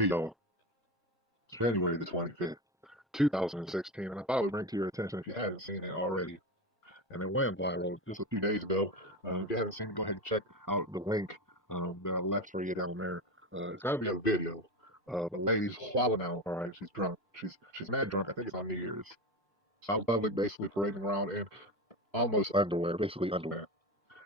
video, January the 25th, 2016, and I thought I would bring to your attention if you hadn't seen it already. And it went viral just a few days ago. If you haven't seen it, go ahead and check out the link that I left for you down there. It's got to be a video of a lady's wilding out. All right, she's drunk. She's mad drunk. I think it's on New Year's. South public, basically parading around in almost underwear, basically underwear,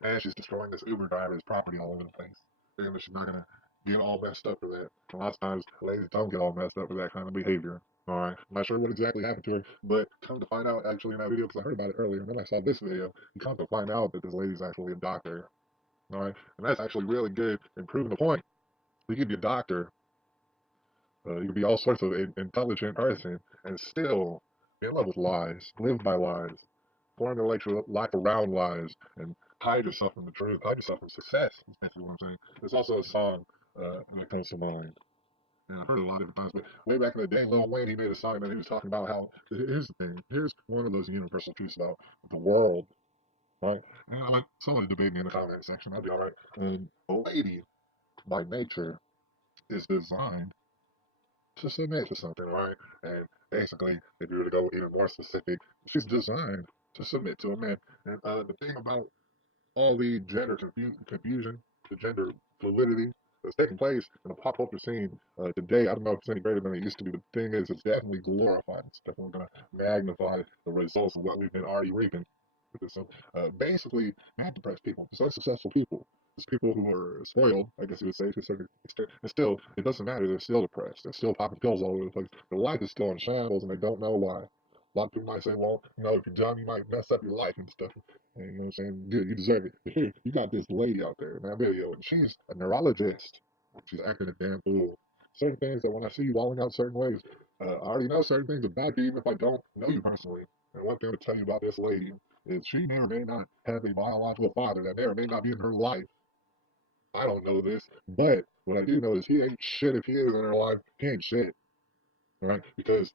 and she's destroying this Uber driver's property all over the place. Thinking that she's not gonna get all messed up for that. A lot of times, ladies don't get all messed up for that kind of behavior. All right, I'm not sure what exactly happened to her, but come to find out, actually in that video, because I heard about it earlier, and then I saw this video, you come to find out that this lady's actually a doctor. All right, and that's actually really good in proving the point. You could be a doctor, you could be all sorts of intelligent person, and still be in love with lies, live by lies, formulate your life around lies, and hide yourself from the truth, hide yourself from success. That's basically what I'm saying. There's also a song that comes to mind. And I've heard it a lot of different times, but way back in the day, Lil Wayne, he made a song that he was talking about how, here's the thing, here's one of those universal truths about the world, right? And I like someone to debate me in the comment section, I'll be alright. And a lady, by nature, is designed to submit to something, right? And basically, if you were to go even more specific, she's designed to submit to a man. And the thing about all the gender confusion, the gender fluidity that's taking place in the pop culture scene today. I don't know if it's any greater than it used to be, but the thing is, it's definitely glorified. It's definitely going to magnify the results of what we've been already reaping. So basically, not depressed people, it's unsuccessful people. It's people who are spoiled, I guess you would say, to a certain extent. And still, it doesn't matter. They're still depressed. They're still popping pills all over the place. Their life is still in shambles, and they don't know why. A lot of people might say, well, if you're dumb, you might mess up your life and stuff. And you know what I'm saying? Good, you deserve it. But here, you got this lady out there in that video, and she's a neurologist. She's acting a damn fool. Certain things that when I see you walling out certain ways, I already know certain things about you, even if I don't know you personally. And one thing to tell you about this lady is she may or may not have a biological father that may or may not be in her life. I don't know this, but what I do know is he ain't shit if he is in her life. He ain't shit, right? Because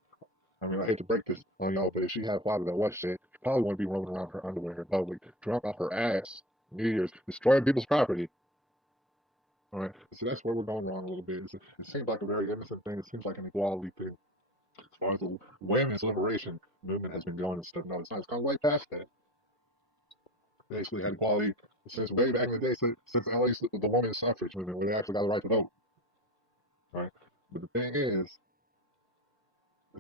I mean, I hate to break this on y'all, but if she had a father that was shit, she probably wouldn't be roaming around her underwear in public, drunk off her ass, New Year's, destroying people's property. All right, so that's where we're going wrong a little bit. It seems like a very innocent thing. It seems like an equality thing as far as the women's liberation movement has been going and stuff. No, it's not. It's gone way past that. They actually had equality since way back in the day, since at least the women's suffrage movement, where they actually got the right to vote. Right, but the thing is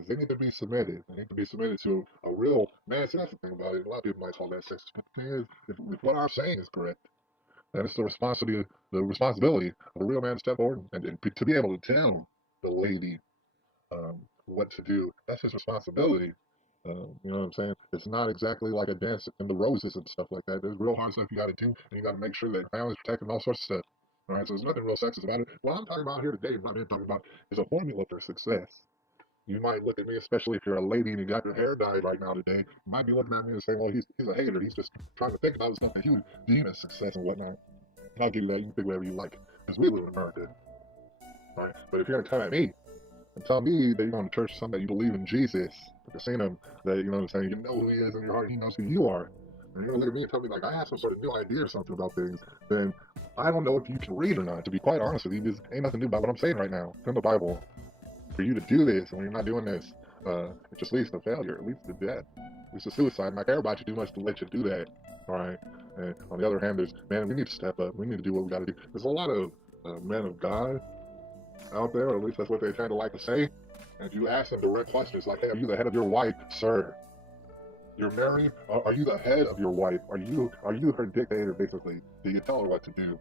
they need to be submitted. They need to be submitted to a real man. See, that's the thing about it. A lot of people might call that sexist, but the thing is, if what I'm saying is correct, then it's the responsibility of a real man to step forward and to be able to tell the lady what to do. That's his responsibility. You know what I'm saying? It's not exactly like a dance in the roses and stuff like that. There's real hard stuff you got to do, and you got to make sure that your family's protected and all sorts of stuff. All right, so there's nothing real sexist about it. What I'm talking about here today, what I'm talking about, is a formula for success. You might look at me, especially if you're a lady and you got your hair dyed right now today, you might be looking at me and saying, well, he's a hater. He's just trying to think about the stuff that he would deem as success and whatnot. And I'll give you that. You can think whatever you like. Because we live in America. Right? But if you're going to come at me and tell me that you're going to church or something, that you believe in Jesus, at the same time, that, you know what I'm saying, you know who he is in your heart, he knows who you are, and you're going to look at me and tell me, like, I have some sort of new idea or something about things, then I don't know if you can read or not. To be quite honest with you, there's ain't nothing new about what I'm saying right now. From the Bible, for you to do this when you're not doing this, it just leads to failure. It leads to death. It leads to suicide. And I care about you too much to let you do that. All right. And on the other hand, we need to step up. We need to do what we got to do. There's a lot of men of God out there, or at least that's what they tend to like to say. And if you ask them direct questions like, "Hey, are you the head of your wife, sir? You're married. Are you the head of your wife? Are you her dictator, basically? Do you tell her what to do?"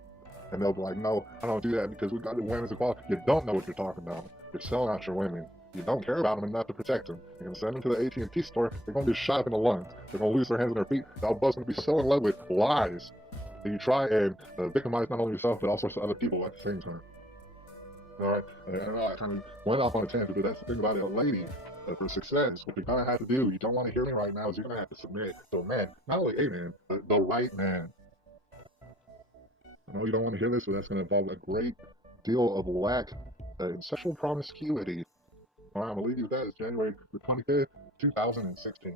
And they'll be like, "No, I don't do that because we got the women's equality." You don't know what you're talking about. You're selling out your women. You don't care about them enough to protect them. You're gonna send them to the AT&T store. They're gonna be shot in the lungs. They're gonna lose their hands and their feet. They're both gonna be so in love with lies that you try and victimize not only yourself but also other people at the same time. All right, and I know I kind of went off on a tangent, but that's the thing about it. A lady, for success, what you're gonna have to do, you don't want to hear me right now, is you're gonna have to submit to a man, not only a man, but the right man. I know you don't want to hear this, but that's going to involve a great deal of lack in sexual promiscuity. All right, I'm going to leave you with that. It's January the 25th, 2016.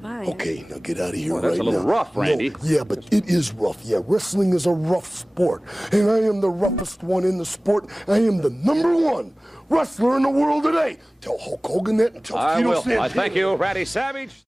Bye. Okay, now get out of here Well, that's right a little now. rough, Randy. No, yeah, but it is rough. Yeah, wrestling is a rough sport. And I am the roughest one in the sport. I am the #1 wrestler in the world today. Tell Hulk Hogan that and tell I Tito will. Santana. I thank you, Randy Savage.